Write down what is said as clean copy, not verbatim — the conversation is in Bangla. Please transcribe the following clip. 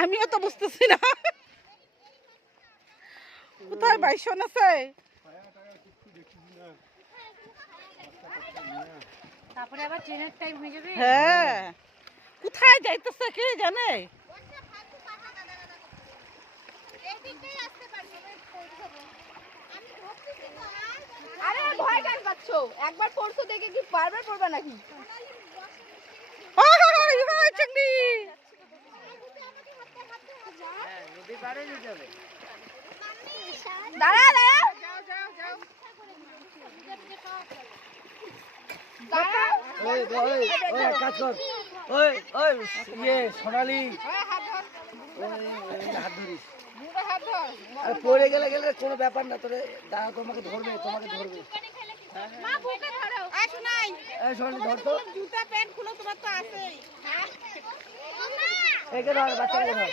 আমিও তো বুঝতেছি না কোথায় বাইসন আছে। তারপরে আবার ট্রেনের টাইম হয়ে যাবে। হ্যাঁ, কোথায় যাইতেছে কে জানে। আরে ভয় কেন পাচ্ছ? একবার পড়ছো দেখে কি বারবার পড়বা নাকি? ওই ওই চিংড়ি। নদী পাড়ে যেতে হবে। দাঁড়া দাঁড়া ওই ওই ওই এক কাজ কর। ওই ওই ইয়ে সোনালি হাত ধরিস। আরে পড়ে গেলে গেলে কোনো ব্যাপার না, তোরে দাঁড়া, তোমাকে ধরবে। মা বুকে ধরো। এই শোনাই। এই সোনালি ধর তো। জুতা প্যান্ট খুলো, তোমার তো আছেই। একে ধর, বাচ্চাকে ধর।